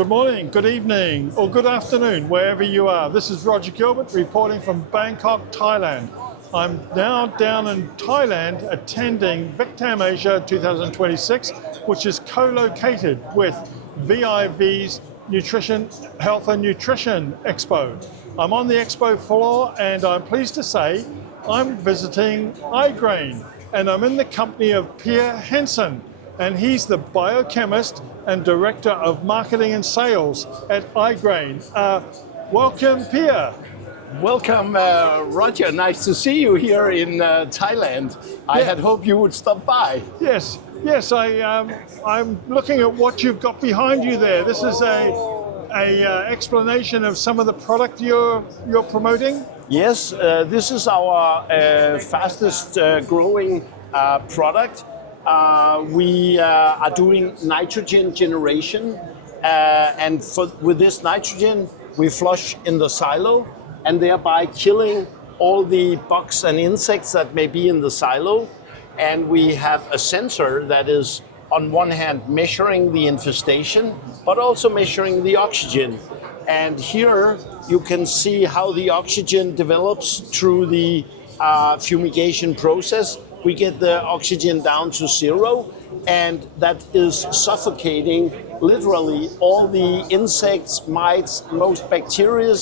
Good morning, good evening, or good afternoon, wherever you are. This is Roger Gilbert reporting from Bangkok, Thailand. I'm now down in Thailand attending Victam Asia 2026, which is co-located with VIV's Nutrition, Health and Nutrition Expo. I'm on the expo floor and I'm pleased to say I'm visiting iGrain, and I'm in the company of Peer Hansen, and he's the biochemist and Director of Marketing and Sales at iGrain. Welcome, Peer. Welcome, Roger. Nice to see you here in Thailand. I had hoped you would stop by. Yes, I'm looking at what you've got behind you there. This is a explanation of some of the product you're promoting. Yes, this is our fastest growing product. We are doing nitrogen generation, and with this nitrogen we flush in the silo and thereby killing all the bugs and insects that may be in the silo. And we have a sensor that is on one hand measuring the infestation but also measuring the oxygen. And here you can see how the oxygen develops through the fumigation process. We get the oxygen down to 0, and that is suffocating literally all the insects, mites, most bacteria,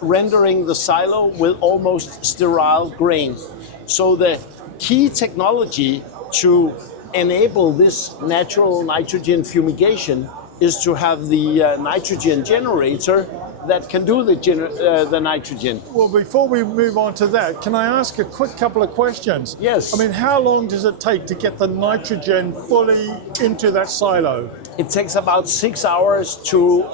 rendering the silo with almost sterile grain. So the key technology to enable this natural nitrogen fumigation is to have the nitrogen generator that can do the nitrogen. Well, before we move on to that, can I ask a quick couple of questions? Yes. I mean, how long does it take to get the nitrogen fully into that silo? It takes about 6 hours to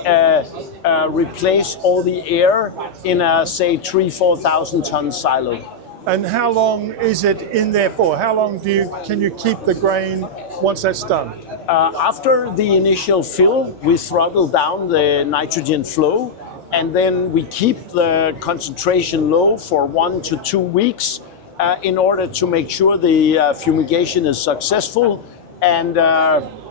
replace all the air in a, say, 3,000-4,000 ton silo. And how long is it in there for? How long can you keep the grain once that's done? After the initial fill, we throttle down the nitrogen flow, and then we keep the concentration low for 1 to 2 weeks in order to make sure the fumigation is successful, and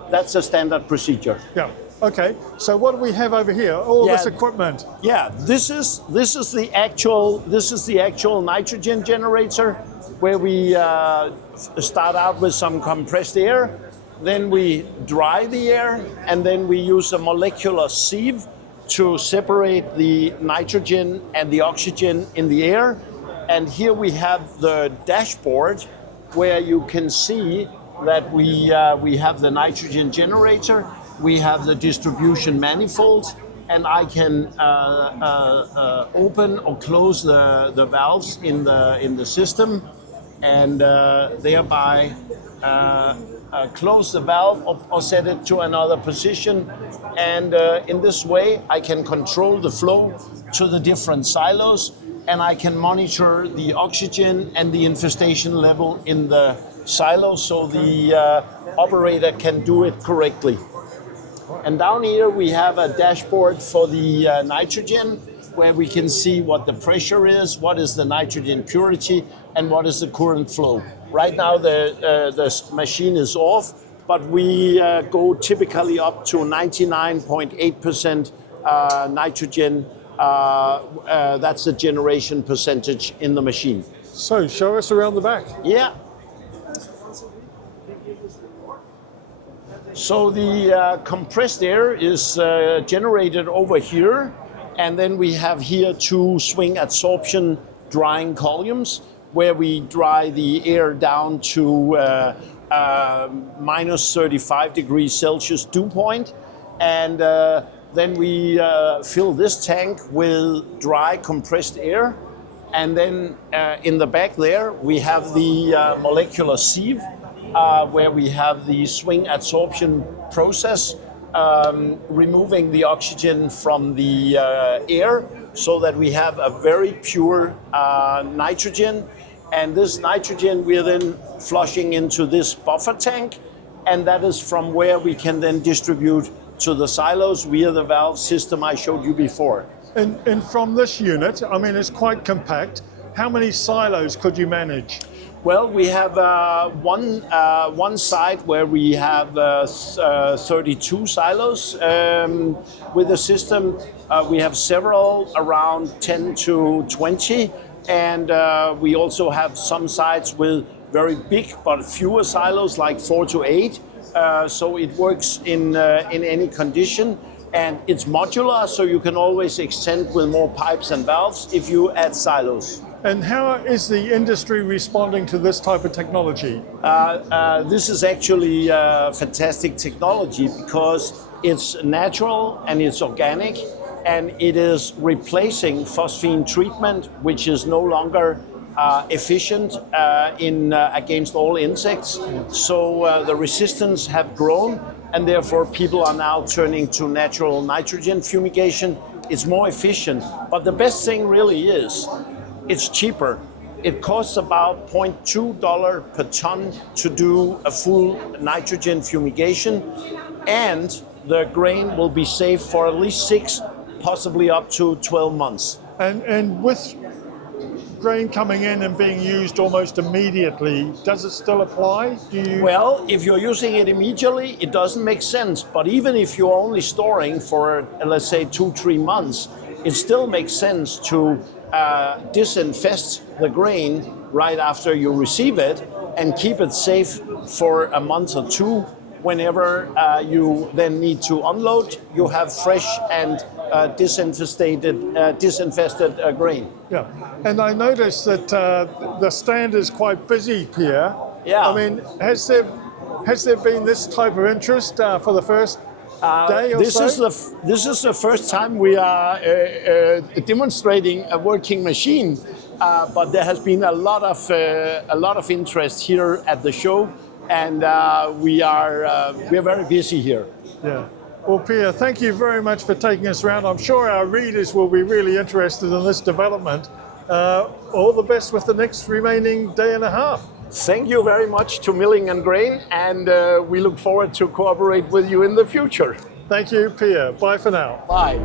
that's a standard procedure. Yeah. Okay. So what do we have over here? All this equipment. Yeah. This is the actual nitrogen generator, where we start out with some compressed air, then we dry the air, and then we use a molecular sieve to separate the nitrogen and the oxygen in the air. And here we have the dashboard, where you can see that we have the nitrogen generator, we have the distribution manifold, and I can open or close the valves in the system, and thereby close the valve or set it to another position. And in this way I can control the flow to the different silos, and I can monitor the oxygen and the infestation level in the silo, so the operator can do it correctly. And down here we have a dashboard for the nitrogen, where we can see what the pressure is, what is the nitrogen purity, and what is the current flow. Right now the machine is off, but we go typically up to 99.8% nitrogen. That's the generation percentage in the machine. So show us around the back. Yeah. So the compressed air is generated over here, and then we have here 2 swing adsorption drying columns, where we dry the air down to minus 35 degrees Celsius dew point, and then we fill this tank with dry compressed air, and then in the back there we have the molecular sieve, where we have the swing adsorption process, removing the oxygen from the air, so that we have a very pure nitrogen. And this nitrogen we're then flushing into this buffer tank, and that is from where we can then distribute to the silos via the valve system I showed you before. And from this unit, I mean, it's quite compact. How many silos could you manage? Well, we have one site where we have 32 silos with the system. We have several around 10 to 20, and we also have some sites with very big but fewer silos, like 4 to 8. So it works in any condition, and it's modular, so you can always extend with more pipes and valves if you add silos. And how is the industry responding to this type of technology? This is actually fantastic technology because it's natural and it's organic, and it is replacing phosphine treatment, which is no longer efficient against all insects. So the resistance have grown, and therefore people are now turning to natural nitrogen fumigation. It's more efficient, but the best thing really is it's cheaper. It costs about $0.2 per ton to do a full nitrogen fumigation, and the grain will be safe for at least 6, possibly up to 12 months. And with grain coming in and being used almost immediately, does it still apply? Well, if you're using it immediately, it doesn't make sense. But even if you're only storing for, let's say, 2-3 months, it still makes sense to disinfest the grain right after you receive it and keep it safe for a month or 2. Whenever you then need to unload, you have fresh and disinfested grain. Yeah, and I noticed that the stand is quite busy, Pierre. Yeah. I mean, has there been this type of interest for the first day or so? This is the first time we are demonstrating a working machine, but there has been a lot of interest here at the show, and we are very busy here. Yeah. Well, Pierre, thank you very much for taking us around. I'm sure our readers will be really interested in this development. All the best with the next remaining day and a half. Thank you very much to Milling and Grain, and we look forward to cooperate with you in the future. Thank you, Pierre. Bye for now. Bye.